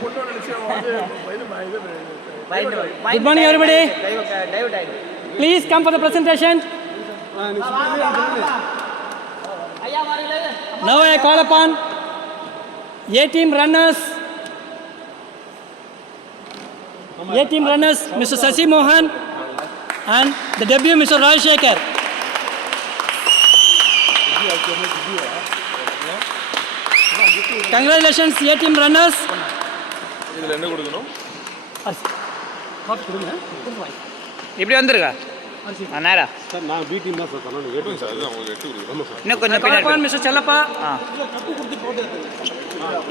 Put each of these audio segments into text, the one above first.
Good morning, everybody. Please come for the presentation. Now I call upon A-team runners. A-team runners, Mr. Sasi Mohan and the debut, Mr. Rajshekhar. Congratulations, A-team runners. இப்படி வந்துருக்கா நேரா நான் B team தான் சார் பண்ணணும் கேட்டுங்க சார் அதுதான் உங்களுக்கு 8 கொடுக்குறோம் இன்னும் கொஞ்சம் பின்னாடி மிஸ்டர் செல்லப்பா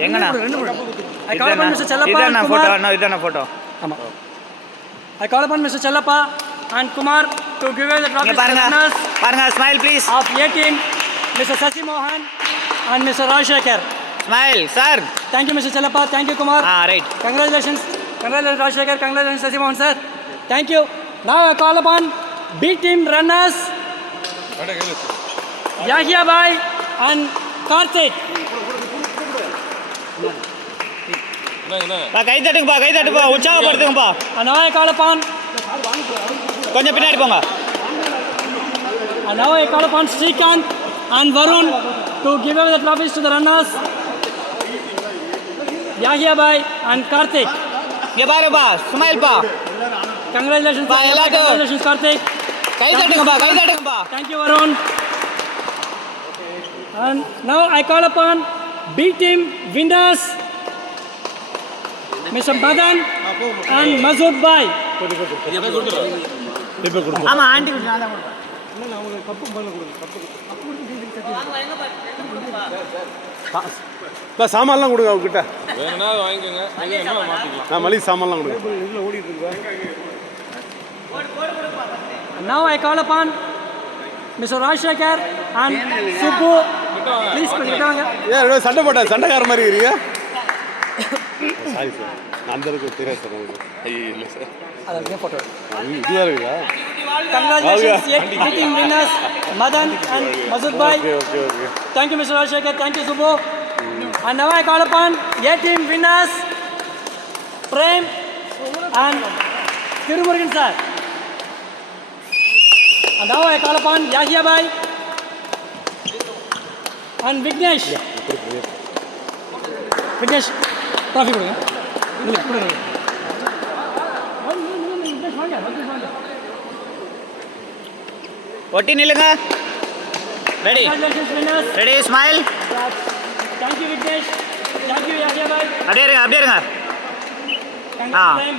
எங்கண்ணா I call upon Mr. Chellappa இதான போட்டோ அண்ணா இதான போட்டோ ஆமா I call upon Mr. Chellappa and Kumar to give away the trophy to the winners பாருங்க smile please of A-team, Mr. Sasi Mohan and Mr. Rajshekhar. Smile sir Thank you, Mr. Chellappa. Thank you, Kumar. Right Congratulations. Congratulations, Rajshekhar. Congratulations, Sasi Mohan, sir. Thank you. Now I call upon B-team runners Yahya Bhai and Karthik. கை தட்டுங்கப்பா உற்சாகப்படுத்துங்கப்பா And now I call upon கொஞ்சம் பின்னாடி போங்க And now I call upon Srikanth and Varun to give away the trophies to the runners. Yahya Bhai and Karthik. இங்க பாருப்பா ஸ்மைல் பா Congratulations. Bye, Congratulations, Karthik. கை தட்டுங்கப்பா Thank you, Varun. And now I call upon B-team winners, Mr. Madan and Masood Bhai. ஆமா ஆண்டி சாமான்லாம் கொடுங்க அவங்ககிட்ட வேணும்னா வாங்கிக்கோங்க இல்லைன்னா மாற்றிக்கலாம். நான் மளிகை சாமான்லாம் கொடுங்க Now I call upon Mr. Rajshekhar and Subbu. Please put it down. ஏன் சண்டை போட்டா சண்டைக்கார மாதிரி இருக்கீங்க சாரி சார் அந்த அளவுக்கு தெரியாது சார் உங்களுக்கு ஐயோ இல்லை சார் That's photo. இதுவாக இருக்குதா Congratulations, B-team winners, Madan and Masood Bhai. Okay Thank you, Mr. Rajshekhar. Thank you, Subbu. And now I call upon A-team winners, Prem and Tirumurugan sir. And now I call upon Yahya Bhai and Vignesh. Vignesh, trophy கொடுங்க. இல்ல கொடுங்க. ஒட்டி நில்லுங்க ready Congratulations, winners. Ready smile Thank you, Vignesh. Thank you, Yahya Bhai. அப்படியே இருங்க Thank you, Prem.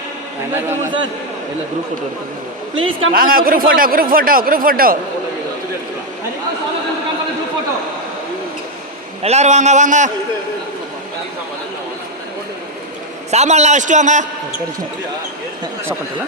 Thank you, sir. Please come. வாங்க for the group photo And you also come for the group photo. எல்லாரும் வாங்க சாமான்லாம் வச்சுட்டு வாங்க Stop until